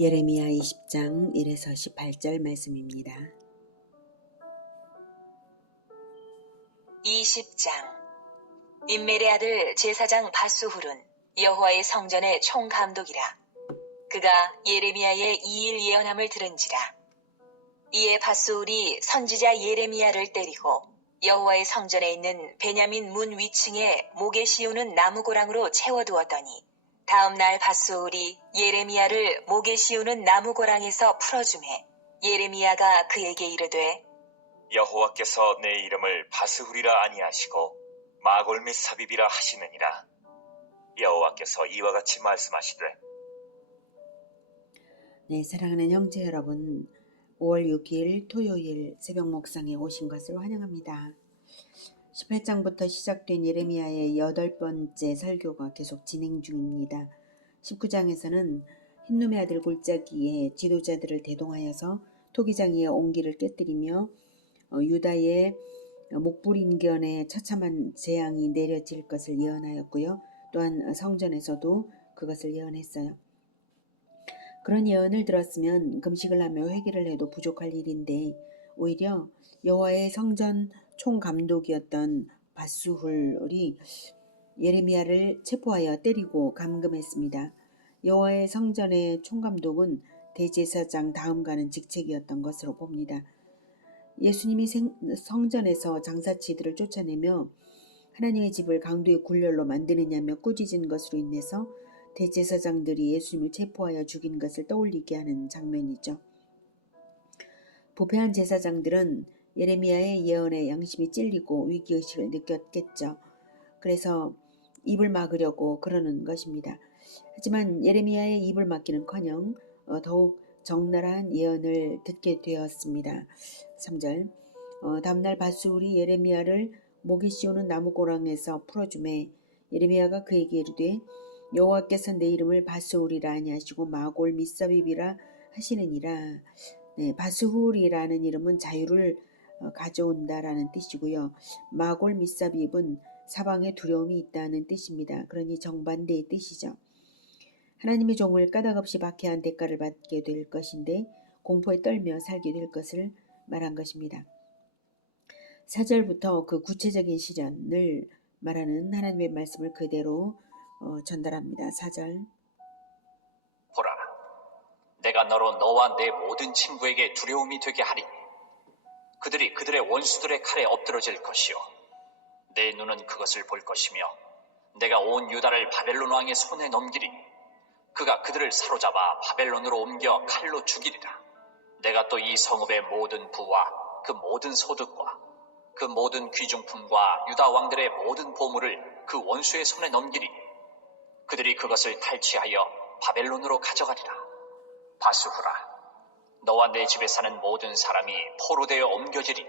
예레미야 20장 1에서 18절 말씀입니다. 20장 임멜의 아들 제사장 바수훌은 여호와의 성전의 총감독이라. 그가 예레미야의 이일 예언함을 들은지라. 이에 바수훌이 선지자 예레미야를 때리고 여호와의 성전에 있는 베냐민 문 위층에 목에 씌우는 나무고랑으로 채워두었더니 다음 날 바수훌이 예레미야를 목에 씌우는 나무고랑에서 풀어주매 예레미야가 그에게 이르되 여호와께서 내 이름을 바스훌이라 아니하시고 마골 및 사빕이라 하시느니라. 여호와께서 이와 같이 말씀하시되 네, 사랑하는 형제 여러분, 5월 6일 토요일 새벽 목상에 오신 것을 환영합니다. 18장부터 시작된 예레미야의 8번째 설교가 계속 진행 중입니다. 19장에서는 흰놈의 아들 골짜기에 지도자들을 대동하여서 토기장 위에 옹기를 깨뜨리며 유다의 목불인견에 처참한 재앙이 내려질 것을 예언하였고요. 또한 성전에서도 그것을 예언했어요. 그런 예언을 들었으면 금식을 하며 회개를 해도 부족할 일인데 오히려 여호와의 성전 총감독이었던 바수훌이 예레미야를 체포하여 때리고 감금했습니다. 여호와의 성전의 총감독은 대제사장 다음가는 직책이었던 것으로 봅니다. 예수님이 성전에서 장사치들을 쫓아내며 하나님의 집을 강도의 굴렬로 만드느냐며 꾸짖은 것으로 인해서 대제사장들이 예수님을 체포하여 죽인 것을 떠올리게 하는 장면이죠. 부패한 제사장들은 예레미야의 예언에 양심이 찔리고 위기의식을 느꼈겠죠. 그래서 입을 막으려고 그러는 것입니다. 하지만 예레미야의 입을 막기는커녕 더욱 적나라한 예언을 듣게 되었습니다. 3절 다음날 바수훌이 예레미야를 목에 씌우는 나무고랑에서 풀어주매 예레미야가 그에게 이르되 여호와께서 내 이름을 바수훌이라 아니하시고 마골 및 사빕이라 하시느니라. 네, 바수훌이라는 이름은 자유를 가져온다라는 뜻이고요. 마골 및 사빕은 사방에 두려움이 있다는 뜻입니다. 그러니 정반대의 뜻이죠. 하나님의 종을 까닭없이 박해한 대가를 받게 될 것인데 공포에 떨며 살게 될 것을 말한 것입니다. 4절부터 그 구체적인 시련을 말하는 하나님의 말씀을 그대로 전달합니다. 4절 보라, 내가 너로 너와 내 모든 친구에게 두려움이 되게 하리니 그들이 그들의 원수들의 칼에 엎드러질 것이요 내 눈은 그것을 볼 것이며 내가 온 유다를 바벨론 왕의 손에 넘기리니 그가 그들을 사로잡아 바벨론으로 옮겨 칼로 죽이리라. 내가 또 이 성읍의 모든 부와 그 모든 소득과 그 모든 귀중품과 유다 왕들의 모든 보물을 그 원수의 손에 넘기리니 그들이 그것을 탈취하여 바벨론으로 가져가리라. 바수후라, 너와 내 집에 사는 모든 사람이 포로되어 옮겨지리니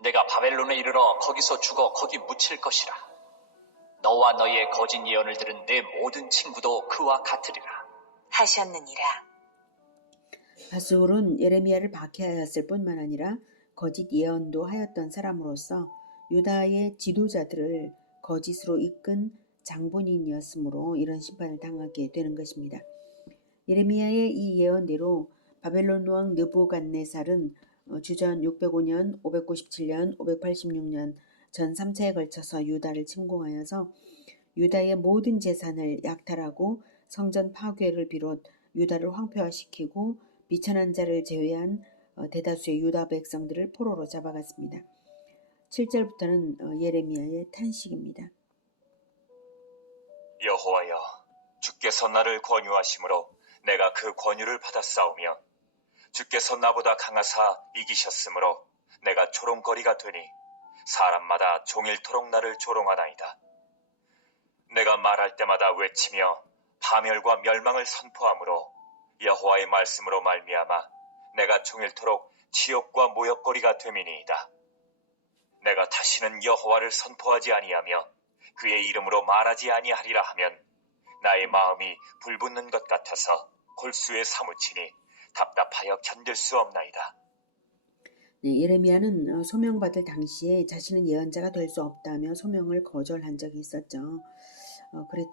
내가 바벨론에 이르러 거기서 죽어 거기 묻힐 것이라. 너와 너희의 거짓 예언을 들은 내 모든 친구도 그와 같으리라 하셨느니라. 바수훌은 예레미야를 박해하였을 뿐만 아니라 거짓 예언도 하였던 사람으로서 유다의 지도자들을 거짓으로 이끈 장본인이었으므로 이런 심판을 당하게 되는 것입니다. 예레미야의 이 예언대로 바벨론 왕 느부갓네살은 주전 605년, 597년, 586년 전 3차에 걸쳐서 유다를 침공하여서 유다의 모든 재산을 약탈하고 성전 파괴를 비롯 유다를 황폐화시키고 비천한 자를 제외한 대다수의 유다 백성들을 포로로 잡아갔습니다. 7절부터는 예레미야의 탄식입니다. 여호와여, 주께서 나를 권유하심으로 내가 그 권유를 받았사오며 주께서 나보다 강하사 이기셨으므로 내가 조롱거리가 되니 사람마다 종일토록 나를 조롱하나이다. 내가 말할 때마다 외치며 파멸과 멸망을 선포하므로 여호와의 말씀으로 말미암아 내가 종일토록 치욕과 모욕거리가 됨이니이다. 내가 다시는 여호와를 선포하지 아니하며 그의 이름으로 말하지 아니하리라 하면 나의 마음이 불붙는 것 같아서 골수에 사무치니 답답하여 견딜 수 없나이다. 네, 예레미야는 소명받을 당시에 자신은 예언자가 될 수 없다며 소명을 거절한 적이 있었죠.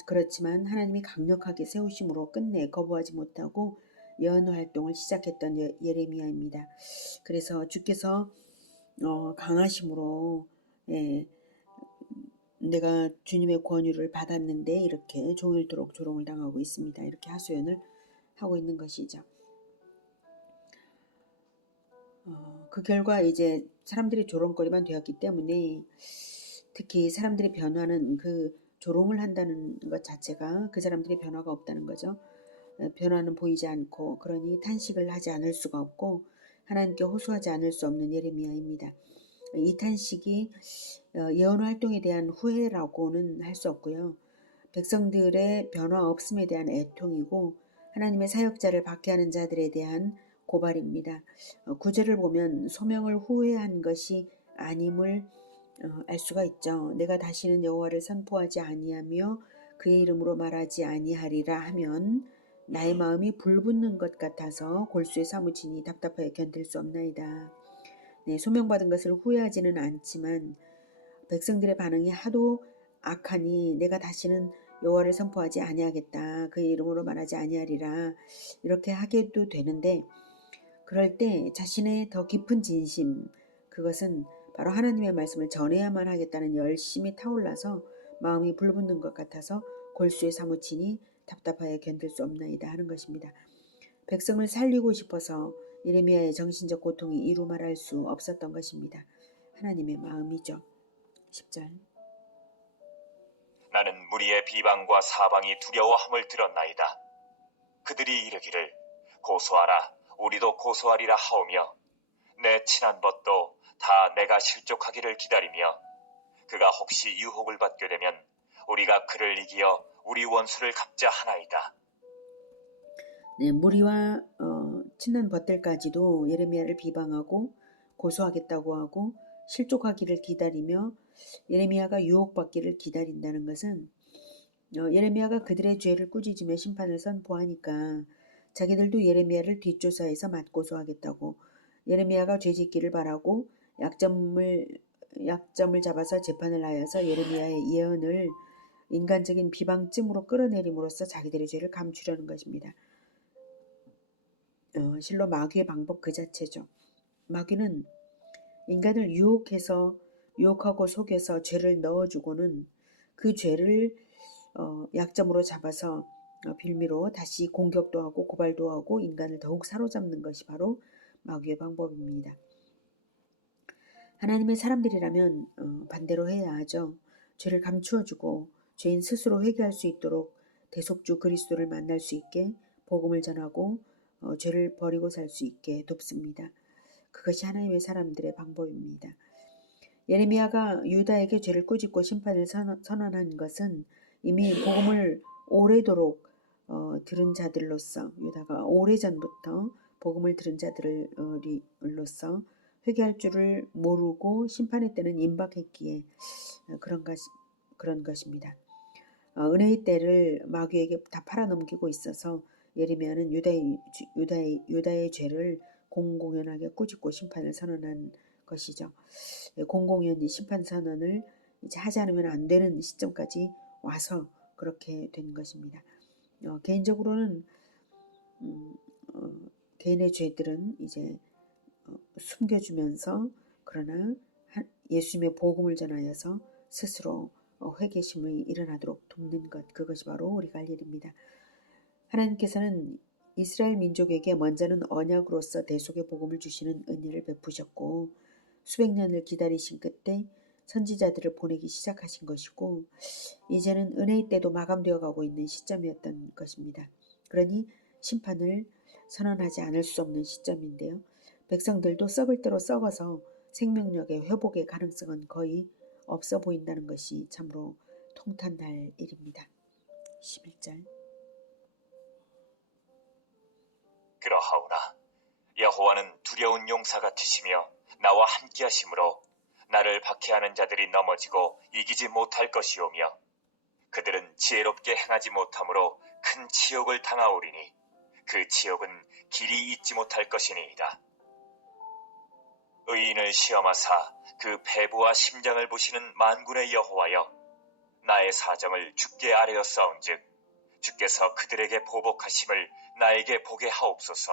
그렇지만 하나님이 강력하게 세우심으로 끝내 거부하지 못하고 예언 활동을 시작했던 예레미야입니다. 그래서 주께서 강하심으로 예, 내가 주님의 권유를 받았는데 이렇게 종일토록 조롱을 당하고 있습니다. 이렇게 하소연을 하고 있는 것이죠. 그 결과 이제 사람들이 조롱거리만 되었기 때문에 특히 사람들이 변화는 그 조롱을 한다는 것 자체가 그 사람들이 변화가 없다는 거죠. 변화는 보이지 않고 그러니 탄식을 하지 않을 수가 없고 하나님께 호소하지 않을 수 없는 예레미야입니다. 이 탄식이 예언 활동에 대한 후회라고는 할 수 없고요. 백성들의 변화 없음에 대한 애통이고 하나님의 사역자를 박해하는 자들에 대한 고발입니다. 구절을 보면 소명을 후회한 것이 아님을 알 수가 있죠. 내가 다시는 여호와를 선포하지 아니하며 그의 이름으로 말하지 아니하리라 하면 나의 마음이 불붙는 것 같아서 골수에 사무치니 답답하여 견딜 수 없나이다. 네, 소명받은 것을 후회하지는 않지만 백성들의 반응이 하도 악하니 내가 다시는 여호와를 선포하지 아니하겠다. 그의 이름으로 말하지 아니하리라. 이렇게 하게도 되는데 그럴 때 자신의 더 깊은 진심, 그것은 바로 하나님의 말씀을 전해야만 하겠다는 열심이 타올라서 마음이 불붙는 것 같아서 골수에 사무치니 답답하여 견딜 수 없나이다 하는 것입니다. 백성을 살리고 싶어서 예레미야의 정신적 고통이 이루 말할 수 없었던 것입니다. 하나님의 마음이죠. 10절. 나는 무리의 비방과 사방이 두려워함을 들었나이다. 그들이 이르기를 고소하라 우리도 고소하리라 하오며 내 친한 벗도 다 내가 실족하기를 기다리며 그가 혹시 유혹을 받게 되면 우리가 그를 이기어 우리 원수를 갚자 하나이다. 네, 무리와 친한 벗들까지도 예레미야를 비방하고 고소하겠다고 하고 실족하기를 기다리며 예레미야가 유혹받기를 기다린다는 것은 예레미야가 그들의 죄를 꾸짖으며 심판을 선포하니까 자기들도 예레미야를 뒷조사해서 맞고소하겠다고 예레미야가 죄짓기를 바라고 약점을 잡아서 재판을 하여서 예레미야의 예언을 인간적인 비방쯤으로 끌어내림으로써 자기들의 죄를 감추려는 것입니다. 실로 마귀의 방법 그 자체죠. 마귀는 인간을 유혹하고 속여서 죄를 넣어주고는 그 죄를 약점으로 잡아서 빌미로 다시 공격도 하고 고발도 하고 인간을 더욱 사로잡는 것이 바로 마귀의 방법입니다. 하나님의 사람들이라면 반대로 해야 하죠. 죄를 감추어주고 죄인 스스로 회개할 수 있도록 대속주 그리스도를 만날 수 있게 복음을 전하고 죄를 버리고 살 수 있게 돕습니다. 그것이 하나님의 사람들의 방법입니다. 예레미야가 유다에게 죄를 꾸짖고 심판을 선언한 것은 이미 복음을 오래도록 들은 자들로서 유다가 오래전부터 복음을 들은 자들로서 회개할 줄을 모르고 심판의 때는 임박했기에 그런 것입니다. 은혜의 때를 마귀에게 다 팔아넘기고 있어서 예레미야는 유다의 죄를 공공연하게 꾸짖고 심판을 선언한 것이죠. 공공연히 심판 선언을 이제 하지 않으면 안 되는 시점까지 와서 그렇게 된 것입니다. 개인적으로는 개인의 죄들은 이제 숨겨주면서 그러나 예수님의 복음을 전하여서 스스로 회개심이 일어나도록 돕는 것, 그것이 바로 우리가 할 일입니다. 하나님께서는 이스라엘 민족에게 먼저는 언약으로서 대속의 복음을 주시는 은혜를 베푸셨고 수백 년을 기다리신 끝에 선지자들을 보내기 시작하신 것이고 이제는 은혜의 때도 마감되어 가고 있는 시점이었던 것입니다. 그러니 심판을 선언하지 않을 수 없는 시점인데요. 백성들도 썩을 대로 썩어서 생명력의 회복의 가능성은 거의 없어 보인다는 것이 참으로 통탄할 일입니다. 11절. 그러하오나 여호와는 두려운 용사 같으시며 나와 함께 하심으로 나를 박해하는 자들이 넘어지고 이기지 못할 것이오며 그들은 지혜롭게 행하지 못하므로 큰 치욕을 당하오리니 그 치욕은 길이 잊지 못할 것이니이다. 의인을 시험하사 그 배부와 심장을 보시는 만군의 여호와여 나의 사정을 주께 아뢰었사온즉 주께서 그들에게 보복하심을 나에게 보게 하옵소서.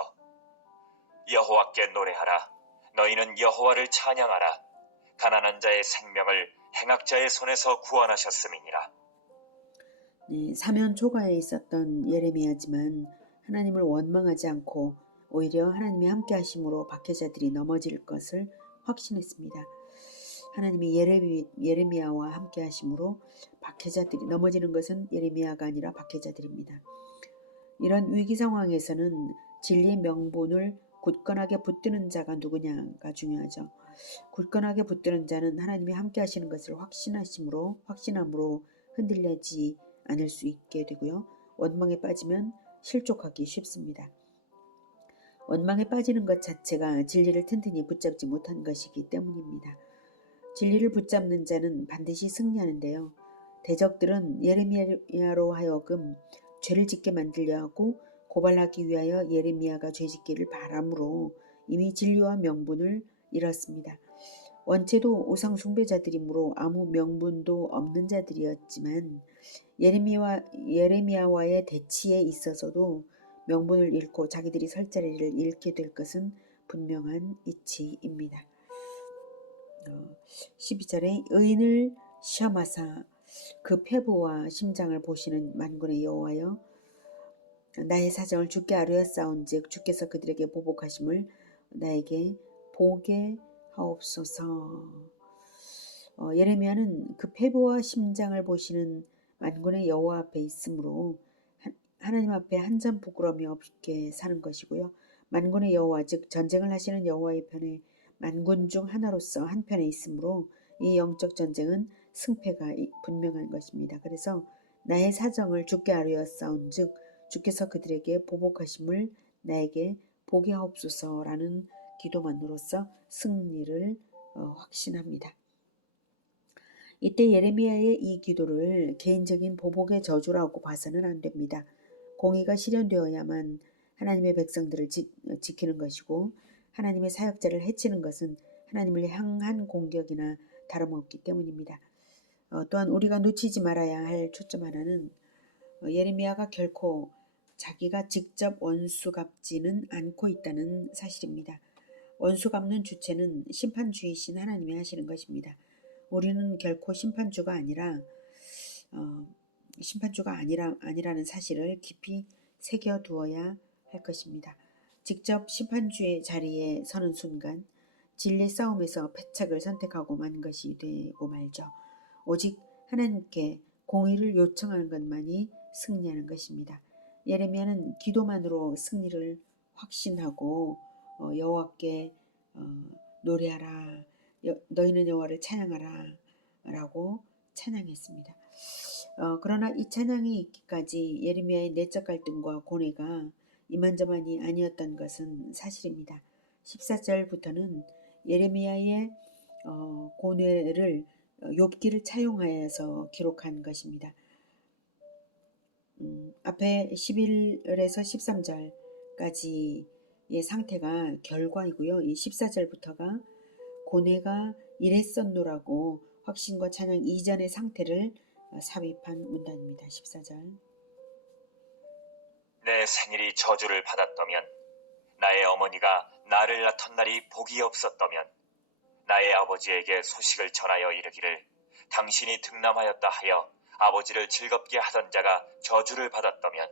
여호와께 노래하라. 너희는 여호와를 찬양하라. 가난한 자의 생명을 행악자의 손에서 구원하셨음이니라. 네, 사면 초가에 있었던 예레미야지만 하나님을 원망하지 않고 오히려 하나님이 함께 하심으로 박해자들이 넘어질 것을 확신했습니다. 하나님이 예레미야와 함께 하심으로 박해자들이 넘어지는 것은 예레미야가 아니라 박해자들입니다. 이런 위기 상황에서는 진리의 명분을 굳건하게 붙드는 자가 누구냐가 중요하죠. 굳건하게 붙드는 자는 하나님이 함께 하시는 것을 확신함으로 흔들리지 않을 수 있게 되고요. 원망에 빠지면 실족하기 쉽습니다. 원망에 빠지는 것 자체가 진리를 튼튼히 붙잡지 못한 것이기 때문입니다. 진리를 붙잡는 자는 반드시 승리하는데요. 대적들은 예레미야로 하여금 죄를 짓게 만들려 하고 고발하기 위하여 예레미야가 죄짓기를 바람으로 이미 진리와 명분을 잃었습니다. 원체도 우상 숭배자들이므로 아무 명분도 없는 자들이었지만 예레미야와의 대치에 있어서도 명분을 잃고 자기들이 설 자리를 잃게 될 것은 분명한 이치입니다. 12절에 의인을 시험하사 그 폐부와 심장을 보시는 만군의 여호와여, 나의 사정을 주께 아뢰었사온즉 주께서 그들에게 보복하심을 나에게 보게 하옵소서. 예레미야는 그 폐부와 심장을 보시는 만군의 여호와 앞에 있으므로 하나님 앞에 한 점 부끄러움이 없게 사는 것이고요. 만군의 여호와 즉 전쟁을 하시는 여호와의 편에 만군 중 하나로서 한 편에 있으므로 이 영적 전쟁은 승패가 분명한 것입니다. 그래서 나의 사정을 주께 아뢰었사온즉 주께서 그들에게 보복하심을 나에게 보게 하옵소서라는 기도만으로써 승리를 확신합니다. 이때 예레미야의 이 기도를 개인적인 보복의 저주라고 봐서는 안 됩니다. 공의가 실현되어야만 하나님의 백성들을 지키는 것이고 하나님의 사역자를 해치는 것은 하나님을 향한 공격이나 다름없기 때문입니다. 또한 우리가 놓치지 말아야 할 초점 하나는 예레미야가 결코 자기가 직접 원수 갚지는 않고 있다는 사실입니다. 원수 갚는 주체는 심판주이신 하나님이 하시는 것입니다. 우리는 결코 심판주가 아니라는 사실을 깊이 새겨두어야 할 것입니다. 직접 심판주의 자리에 서는 순간 진리 싸움에서 패착을 선택하고 만 것이 되고 말죠. 오직 하나님께 공의를 요청하는 것만이 승리하는 것입니다. 예레미야는 기도만으로 승리를 확신하고 여호와께 노래하라, 너희는 여호와를 찬양하라 라고 찬양했습니다. 그러나 이 찬양이 있기까지 예레미야의 내적 갈등과 고뇌가 이만저만이 아니었던 것은 사실입니다. 14절부터는 예레미야의 고뇌를 욥기를 차용하여서 기록한 것입니다. 앞에 11에서 13절까지의 상태가 결과이고요. 이 14절부터가 고뇌가 이랬었노라고 확신과 찬양 이전의 상태를 삽입한 문단입니다. 14절. 내 생일이 저주를 받았다면, 나의 어머니가 나를 낳던 날이 복이 없었다면, 나의 아버지에게 소식을 전하여 이르기를 당신이 득남하였다 하여 아버지를 즐겁게 하던 자가 저주를 받았다면,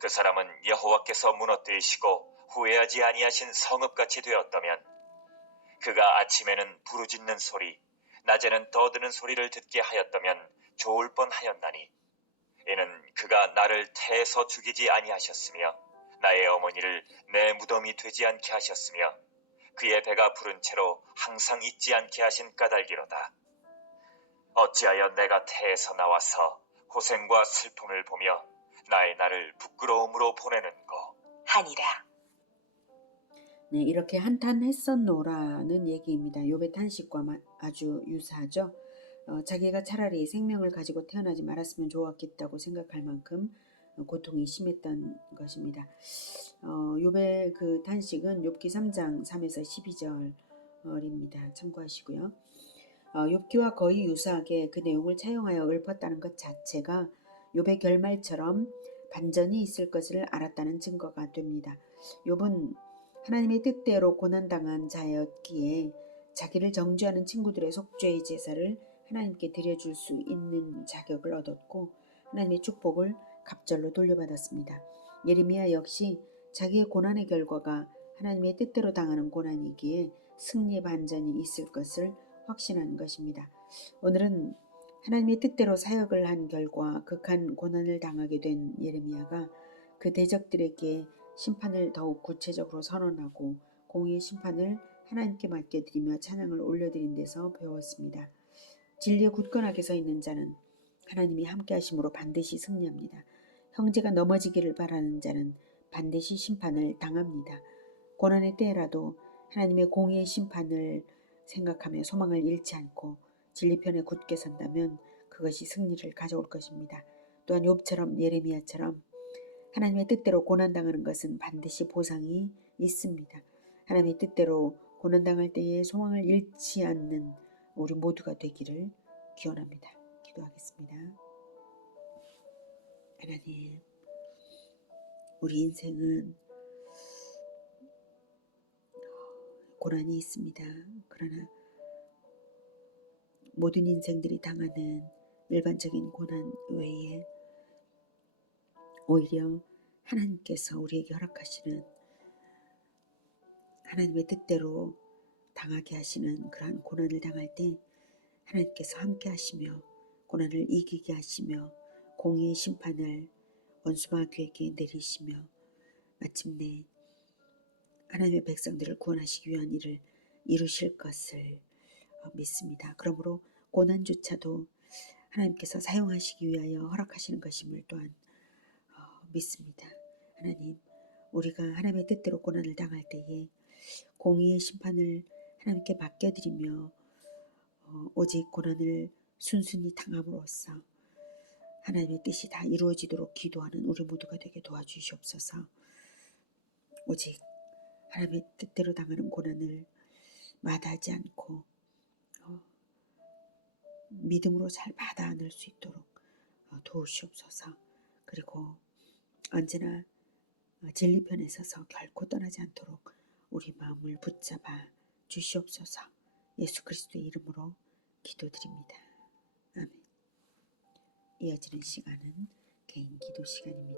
그 사람은 여호와께서 무너뜨리시고 후회하지 아니하신 성읍같이 되었다면, 그가 아침에는 부르짖는 소리, 낮에는 떠드는 소리를 듣게 하였다면 좋을 뻔하였나니, 이는 그가 나를 태에서 죽이지 아니하셨으며 나의 어머니를 내 무덤이 되지 않게 하셨으며 그의 배가 부른 채로 항상 잊지 않게 하신 까닭이로다. 어찌하여 내가 태에서 나와서 고생과 슬픔을 보며 나의 날을 부끄러움으로 보내는고 하니라. 네, 이렇게 한탄했었노라는 얘기입니다. 욥의 탄식과 아주 유사하죠. 자기가 차라리 생명을 가지고 태어나지 말았으면 좋았겠다고 생각할 만큼 고통이 심했던 것입니다. 욥의 그 탄식은 욥기 3장 3에서 12절입니다. 참고하시고요. 욥기와 거의 유사하게 그 내용을 차용하여 읊었다는 것 자체가 욥의 결말처럼 반전이 있을 것을 알았다는 증거가 됩니다. 욥은 하나님의 뜻대로 고난당한 자였기에 자기를 정죄하는 친구들의 속죄의 제사를 하나님께 드려줄 수 있는 자격을 얻었고 하나님의 축복을 갑절로 돌려받았습니다. 예레미야 역시 자기의 고난의 결과가 하나님의 뜻대로 당하는 고난이기에 승리의 반전이 있을 것을 확신한 것입니다. 오늘은 하나님의 뜻대로 사역을 한 결과 극한 고난을 당하게 된 예레미야가 그 대적들에게 심판을 더욱 구체적으로 선언하고 공의의 심판을 하나님께 맡겨드리며 찬양을 올려드린 데서 배웠습니다. 진리에 굳건하게 서 있는 자는 하나님이 함께 하심으로 반드시 승리합니다. 형제가 넘어지기를 바라는 자는 반드시 심판을 당합니다. 고난의 때라도 하나님의 공의의 심판을 생각하며 소망을 잃지 않고 진리편에 굳게 선다면 그것이 승리를 가져올 것입니다. 또한 욥처럼 예레미야처럼 하나님의 뜻대로 고난당하는 것은 반드시 보상이 있습니다. 하나님의 뜻대로 고난당할 때에 소망을 잃지 않는 우리 모두가 되기를 기원합니다. 기도하겠습니다. 하나님, 우리 인생은 고난이 있습니다. 그러나 모든 인생들이 당하는 일반적인 고난 외에 오히려 하나님께서 우리에게 허락하시는 하나님의 뜻대로 당하게 하시는 그러한 고난을 당할 때 하나님께서 함께 하시며 고난을 이기게 하시며 공의의 심판을 원수마귀에게 내리시며 마침내 하나님의 백성들을 구원하시기 위한 일을 이루실 것을 믿습니다. 그러므로 고난조차도 하나님께서 사용하시기 위하여 허락하시는 것임을 또한 믿습니다. 하나님, 우리가 하나님의 뜻대로 고난을 당할 때에 공의의 심판을 하나님께 맡겨드리며 오직 고난을 순순히 당함으로써 하나님의 뜻이 다 이루어지도록 기도하는 우리 모두가 되게 도와주시옵소서. 오직 하나님의 뜻대로 당하는 고난을 마다하지 않고 믿음으로 잘 받아 안을 수 있도록 도우시옵소서. 그리고 언제나 진리편에 서서 결코 떠나지 않도록 우리 마음을 붙잡아 주시옵소서. 예수 그리스도의 이름으로 기도드립니다. 아멘. 이어지는 시간은 개인 기도 시간입니다.